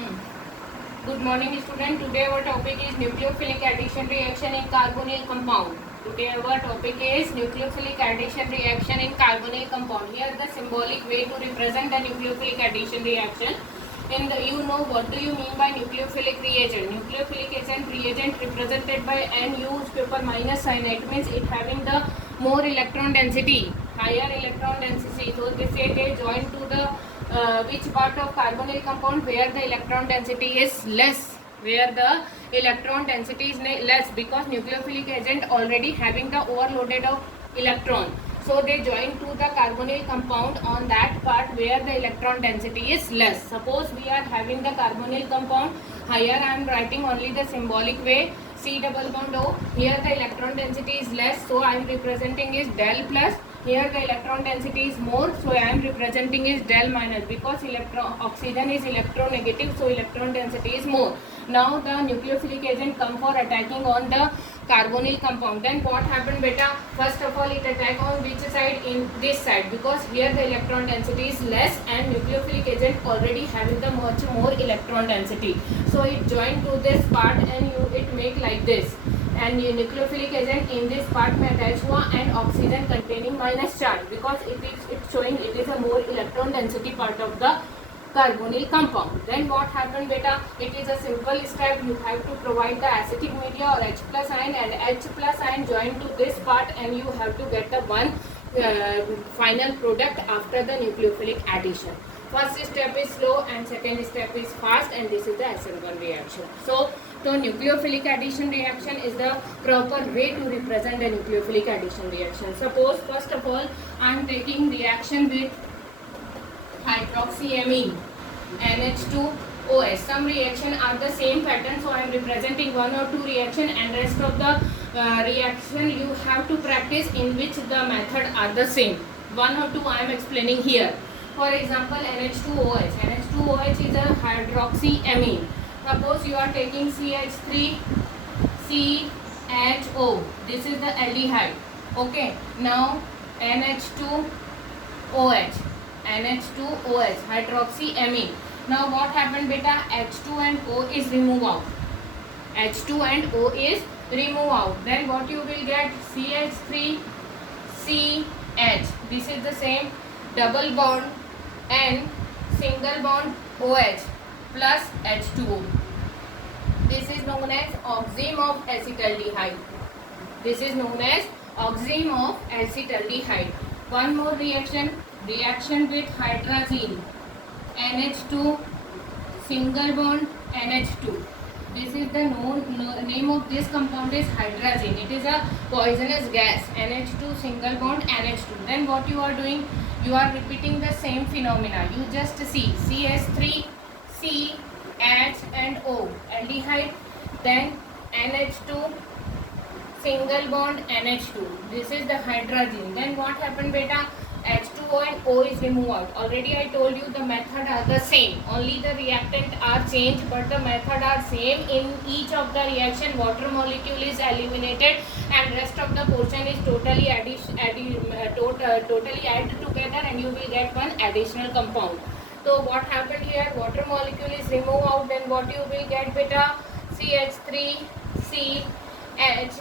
Good morning, student. Today our topic is nucleophilic addition reaction in carbonyl compound. Today our topic is nucleophilic addition reaction in carbonyl compound. Here the symbolic way to represent the nucleophilic addition reaction. You know what do you mean by nucleophilic reagent? Nucleophilic reagent represented by Nu paper minus sign. It means it having the more electron density, higher electron density. So they join to the which part of carbonyl compound where the electron density is less, where the electron density is less, because nucleophilic agent already having the overloaded of electron. So they join to the carbonyl compound on that part where the electron density is less. Suppose we are having the carbonyl compound, here I am writing only the symbolic way, C double bond O. Here the electron density is less, so I am representing is del plus. Here the electron density is more, so I am representing is del minus, because oxygen is electronegative, so electron density is more. Now the nucleophilic agent come for attacking on the carbonyl compound. Then what happened beta? First of all it attack on which side? In this side, because here the electron density is less and nucleophilic agent already having the much more electron density. So it join to this part and it make like this. And nucleophilic agent in this part में attach हुआ and oxygen containing minus charge, because it's showing it is a more electron density part of the carbonyl compound. Then what happened beta? It is a simple step. You have to provide the acidic media or H plus ion, and H plus ion join to this part and you have to get the one final product after the nucleophilic addition. First step is slow and second step is fast, and this is the SN1 reaction. So nucleophilic addition reaction is the proper way to represent the nucleophilic addition reaction. Suppose first of all I am taking reaction with hydroxyamine NH2OH. Some reaction are the same pattern, so I am representing one or two reaction, and rest of the reaction you have to practice in which the method are the same. One or two I am explaining here. For example, NH2OH. NH2OH is a hydroxyamine. Suppose you are taking CH3CHO. This is the aldehyde. Okay. Now NH2OH. NH2OH, hydroxyamine. Now what happened beta? H2 and O is remove out. H2 and O is remove out. Then what you will get? CH3CH. This is the same double bond and single bond OH plus H2O. This is known as oxime of acetaldehyde. This is known as oxime of acetaldehyde. One more reaction with hydrazine NH2 single bond NH2. This is the name of this compound is hydrazine. It is a poisonous gas. NH2 single bond NH2. Then what you are doing? You are repeating the same phenomena. You just see CH3 C H and O aldehyde, then NH2 single bond NH2. This is the hydrazine. Then what happened beta? H2O and O is removed out. Already I told you the method are the same. Only the reactant are changed, but the method are same. In each of the reaction, water molecule is eliminated and rest of the portion is totally added together, and you will get one additional compound. So what happened here? Water molecule is removed out. Then what you will get beta? CH3CH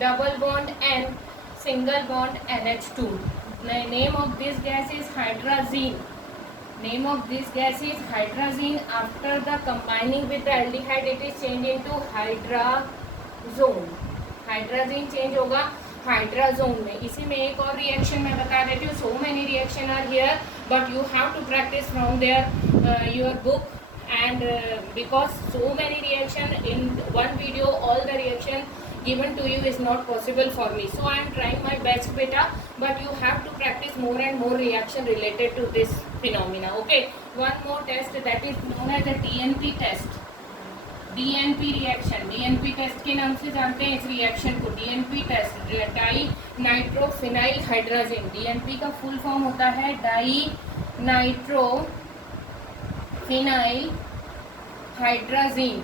double bond N single bond NH2. The name of this gas is hydrazine. Name of this gas is hydrazine. After the combining with the aldehyde, it is changed into hydrazone. Hydrazine change होगा hydrazone में. इसी में एक और reaction मैं बता देती हूँ. So many reaction are here, but you have to practice from their your book, and because so many reaction in one video, all the reaction given to you is not possible for me. So I am trying my best beta, but you have to practice more and more reaction related to this phenomena. Okay. One more test that is known as the DNP test. DNP reaction. DNP test के नाम से जानते हैं इस reaction को. DNP test dinitrophenyl hydrazine. DNP का full form होता है डाई नाइट्रोफिनाइल हाइड्राजीन.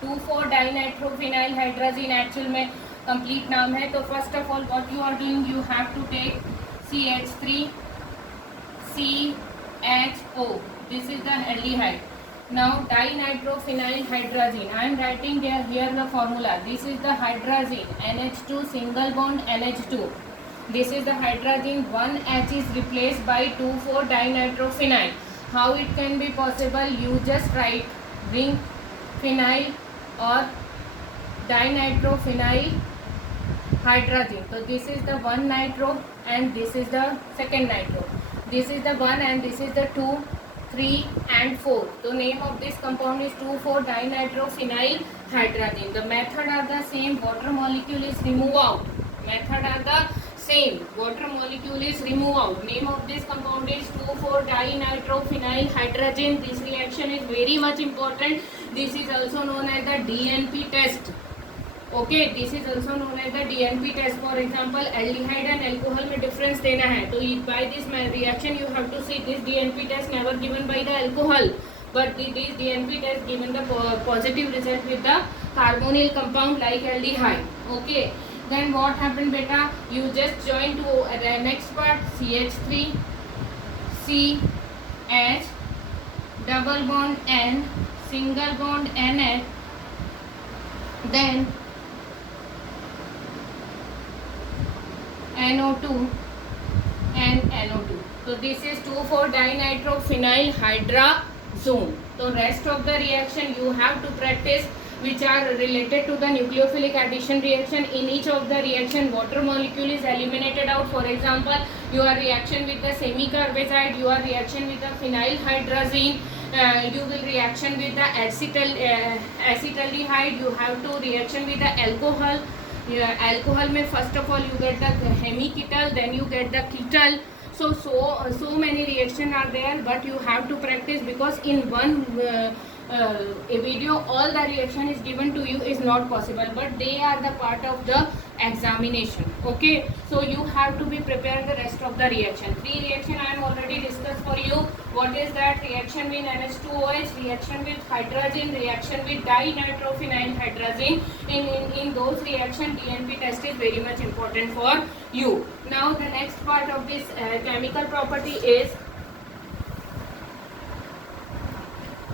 2,4-डाइनाइट्रोफिनाइल हाइड्राजीन एक्चुअल में कंप्लीट नाम है. तो first of all what you are doing, you have to take CH3CHO. This is the aldehyde. Now dinitrophenylhydrazine. I am writing here the formula. This is the hydrazine NH2 single bond NH2. This is the hydrazine. One H is replaced by 2,4-dinitrophenyl. How it can be possible? You just write ring phenyl or dinitrophenyl hydrazine. So this is the one nitro and this is the second nitro. This is the 1 and this is the 2, 3 and 4. The name of this compound is 2,4-dinitrophenylhydrazine. The method are the same. Water molecule is remove out. Method are the same. Water molecule is remove out. Name of this compound is 2,4-dinitrophenylhydrazine. This reaction is very much important. This is also known as the DNP test. Okay, this is also known as the DNP test. For example, aldehyde and alcohol में difference देना है, तो by this reaction you have to see this DNP test never given by the alcohol, but this DNP test given the positive result with the carbonyl compound like aldehyde. Okay, then what happened beta? You just join to the next part CH3 CH double bond N single bond NH, then NO2 and NO2. So this is 2,4-dinitrophenylhydrazone. So rest of the reaction you have to practice which are related to the nucleophilic addition reaction. In each of the reaction water molecule is eliminated out. For example, your reaction with the semicarbazide, your reaction with the phenylhydrazine, you will reaction with the acetaldehyde, you have to reaction with the alcohol. Alcohol में first of all you get the hemiketal, then you get the ketal. So many reaction are there, but you have to practice because in one a video all the reaction is given to you is not possible, but they are the part of the examination. Okay, so you have to be prepared the rest of the reaction. Three reaction I am already discussed for you. What is that? Reaction with NH2OH, reaction with hydrazine, reaction with dinitrophenylhydrazine. In those reaction DNP test is very much important for you. Now the next part of this chemical property is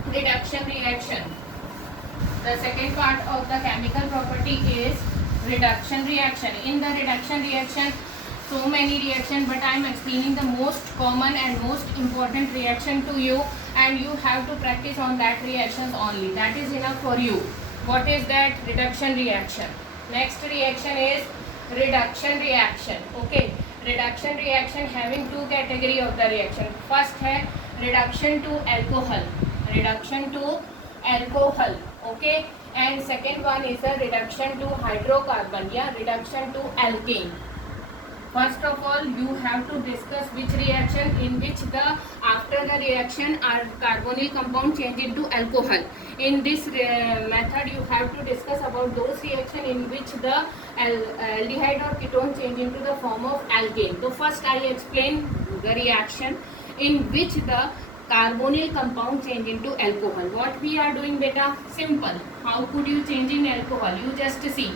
reduction reaction. The second part of the chemical property is reduction reaction. In the reduction reaction, so many reaction, but I am explaining the most common and most important reaction to you, and you have to practice on that reactions only. That is enough for you. What is that? Reduction reaction. Next reaction is reduction reaction. Okay, reduction reaction having two category of the reaction. First है reduction to alcohol. Reduction to alcohol. Okay, and second one is a reduction to hydrocarbon, yeah, reduction to alkane. First of all, you have to discuss which reaction in which the after the reaction our carbonyl compound change into alcohol. In this method, you have to discuss about those reaction in which the aldehyde or ketone change into the form of alkane. So first I explain the reaction in which the carbonyl compound change into alcohol. What we are doing beta? Simple. How could you change in alcohol? You just see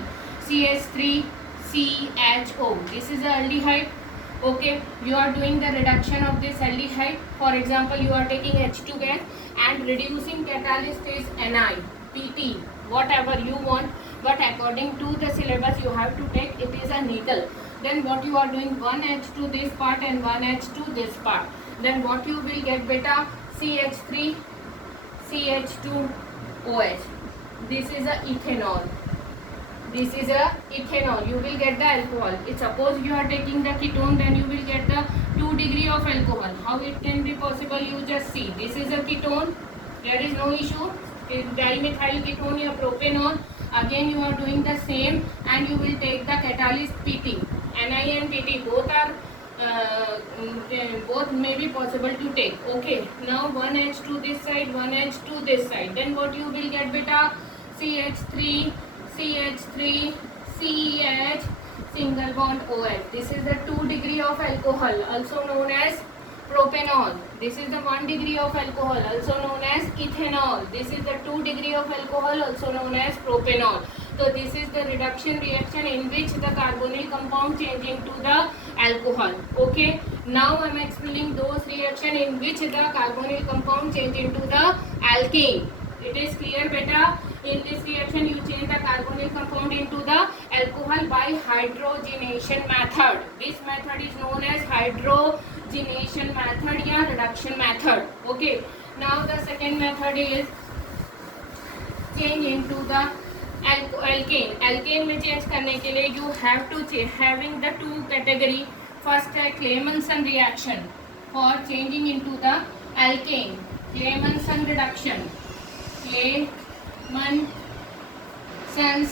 CH3 CHO. This is the aldehyde. Okay, you are doing the reduction of this aldehyde. For example, you are taking H2 gas and reducing catalyst is Ni, PT, whatever you want, but according to the syllabus you have to take it is a nickel. Then what you are doing, 1H2 this part and 1H2 this part. Then what you will get beta? CH3 CH2OH. This is a ethanol. This is a ethanol. You will get the alcohol. Suppose you are taking the ketone, then you will get the 2 degree of alcohol. How it can be possible? You just see. This is a ketone. There is no issue. Dimethyl ketone or propanol. Again you are doing the same, and you will take the catalyst PT. Ni and PT both may be possible to take. Okay. Now 1H2 this side, 1H2 this side. Then what you will get beta? CH3 CH3 CH single bond OH. This is the 2 degree of alcohol, also known as propanol. This is the 1 degree of alcohol, also known as ethanol. This is the 2 degree of alcohol, also known as propanol. So this is the reduction reaction in which the carbonyl compound change into the alcohol. Okay. Now I am explaining those reaction in which the carbonyl compound change into the alkane. It is clear beta. In this reaction you change the carbonyl compound into the alcohol by hydrogenation method. This method is known as hydrogenation method या reduction method. Okay, now the second method is change into the alkane. Alkane में change करने के लिए you have to having the two category. First है Clemmensen reaction for changing into the alkane. Clemmensen reduction. Clemmensen's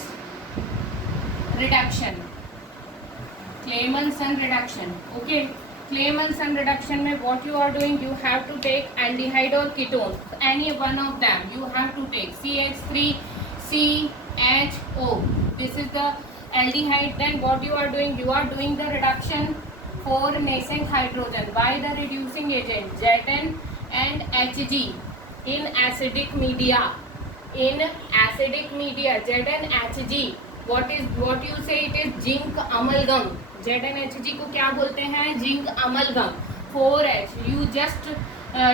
reduction. Clemmensen reduction. Okay. Clemmensen reduction में what you are doing, you have to take aldehyde or ketone, any one of them you have to take CH3CHO. This is the aldehyde. Then what you are doing, you are doing the reduction for nascent hydrogen by the reducing agent Zn and Hg in acidic media. In acidic media Zn Hg, what you say, it is zinc amalgam. ZnHg को क्या बोलते हैं, zinc amalgam. 4H, you just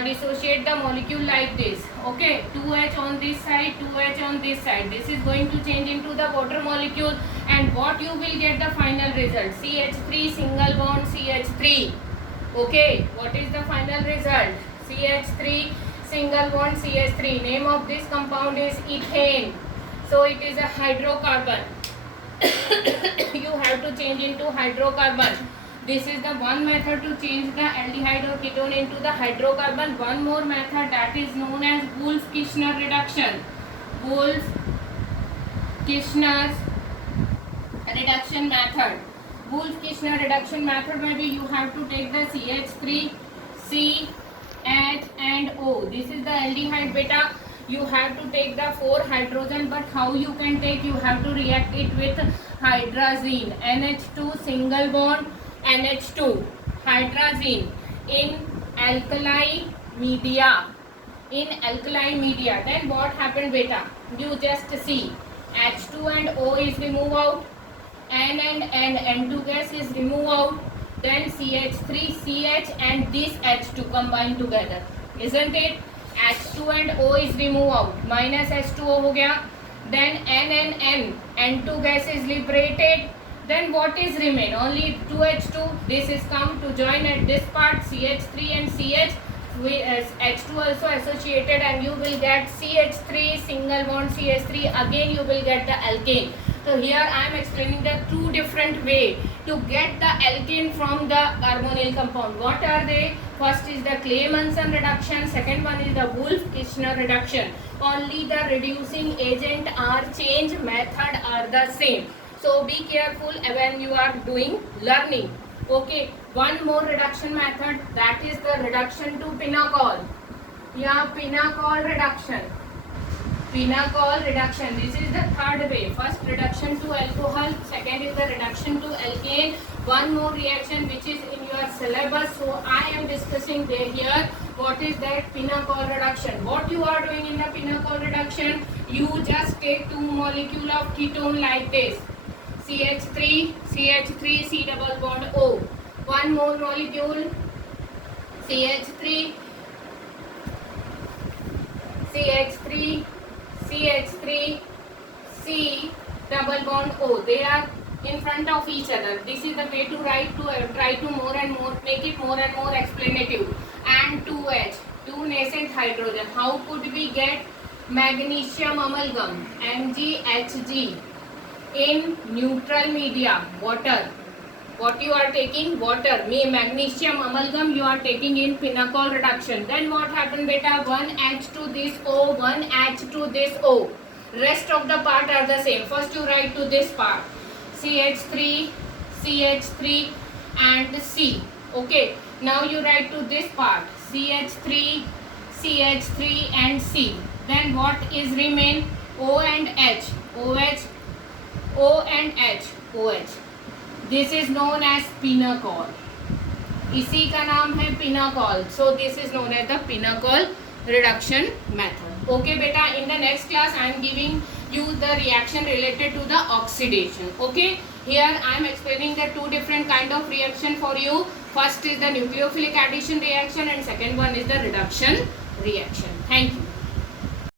dissociate the molecule like this. Okay, 2H on this side, 2H on this side. This is going to change into the water molecule, and what you will get the final result, CH3 single bond CH3. Okay, what is the final result, CH3 single bond CH3. Name of this compound is ethane, so it is a hydrocarbon. You have to change into hydrocarbon. This is the one method to change the aldehyde or ketone into the hydrocarbon. One more method, that is known as Wolff-Kishner reduction. Wolff-Kishner reduction method. Wolff-Kishner reduction method में भी you have to take the CH3, C, H and O. This is the aldehyde beta. You have to take the 4 hydrogen, but how you can take, you have to react it with hydrazine, NH2 single bond NH2, hydrazine in alkali media. Then what happened beta, you just see H2 and O is remove out, N and N2 gas is remove out, then CH3 CH and this H2 combine together, isn't it? H2 and O is remove out, minus H2O हो गया. Then N and N2 gas is liberated. Then what is remain? Only 2H2. This is come to join at this part, CH3 and CH with H2 also associated, and you will get CH3 single bond CH3. Again you will get the alkane. So here I am explaining the two different way to get the alkane from the carbonyl compound. What are they? First is the Clemmensen reduction, second one is the Wolff-Kishner reduction. Only the reducing agent or change method are the same. So be careful when you are doing learning. Okay, one more reduction method, that is the reduction to pinacol. Yeah, pinacol reduction. Pinacol reduction, this is the third way. First reduction to alcohol, second is the reduction to alkane. One more reaction which is in your syllabus, so I am discussing here. What is that pinacol reduction? What you are doing in the pinacol reduction, you just take two molecule of ketone like this, CH3 C double bond O. One more molecule, CH3 C double bond O. They are in front of each other. This is the way to write, to try to more and more make it more and more explanative. And 2H, two nascent hydrogen. How could we get magnesium amalgam, MgHg, in neutral media, water? What you are taking? Water. Magnesium amalgam you are taking in pinacol reduction. Then what happened beta? 1H to this O, 1H to this O. Rest of the part are the same. First you write to this part, CH3 and C. Okay, now you write to this part, CH3 and C. Then what is remain? O and H, OH, O and H, OH. This is known as pinacol. इसी का नाम है pinacol. So this is known as the pinacol reduction method. Okay beta, in the next class I am giving you the reaction related to the oxidation. Okay, here I am explaining the two different kind of reaction for you. First is the nucleophilic addition reaction and second one is the reduction reaction. Thank you.